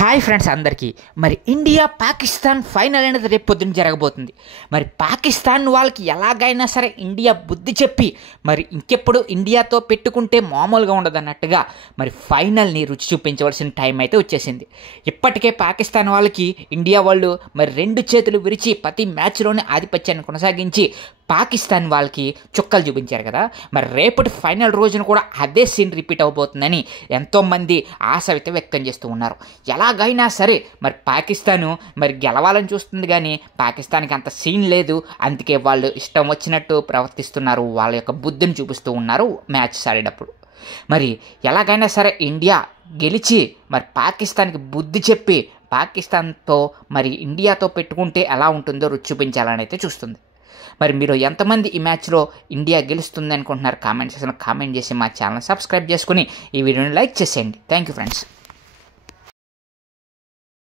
Hi friends అందరికీ. మరి India Pakistan final అనేది రేపు పొద్దున్న జరగబోతుంది. మరి పాకిస్తాన్ వాళ్ళకి ఎలాగైనా సరే ఇండియా బుద్ధి చెప్పి మరి ఇంకెప్పుడు ఇండియాతో పెట్టుకుంటే మామూలుగా ఉండదు అన్నట్టుగా మరి ఫైనల్ని రుచి చూపించవలసిన టైం అయితే వచ్చేసింది. ఇప్పటికే పాకిస్తాన్ వాళ్ళకి ఇండియా వాళ్ళు మరి 2 చేతులు విరిచి ప్రతి మ్యాచ్లోనే ఆధిపత్యాన్ని కొనసాగించి పాకిస్తాన్ వాళ్ళకి చుక్కలు చూపించారు కదా. మరి రేపటి ఫైనల్ రోజున కూడా అదే సీన్ రిపీట్ అవబోతుందని ఎంతోమంది ఆశ అయితే వ్యక్తం చేస్తూ ఉన్నారు. ఎలాగైనా సరే మరి పాకిస్తాను మరి గెలవాలని చూస్తుంది, కానీ పాకిస్తాన్కి అంత సీన్ లేదు. అందుకే వాళ్ళు ఇష్టం వచ్చినట్టు ప్రవర్తిస్తున్నారు, వాళ్ళ యొక్క బుద్ధిని చూపిస్తూ ఉన్నారు మ్యాచ్ ఆడేటప్పుడు. మరి ఎలాగైనా సరే ఇండియా గెలిచి మరి పాకిస్తాన్కి బుద్ధి చెప్పి పాకిస్తాన్తో మరి ఇండియాతో పెట్టుకుంటే ఎలా ఉంటుందో రుచి చూపించాలని అయితే చూస్తుంది. మరి మీరు ఎంతమంది ఈ మ్యాచ్లో ఇండియా గెలుస్తుంది అనుకుంటున్నారు? కామెంట్ సెక్షన్లో కామెంట్ చేసి మా ఛానల్ సబ్స్క్రైబ్ చేసుకుని ఈ వీడియోని లైక్ చేసేయండి. Thank you friends.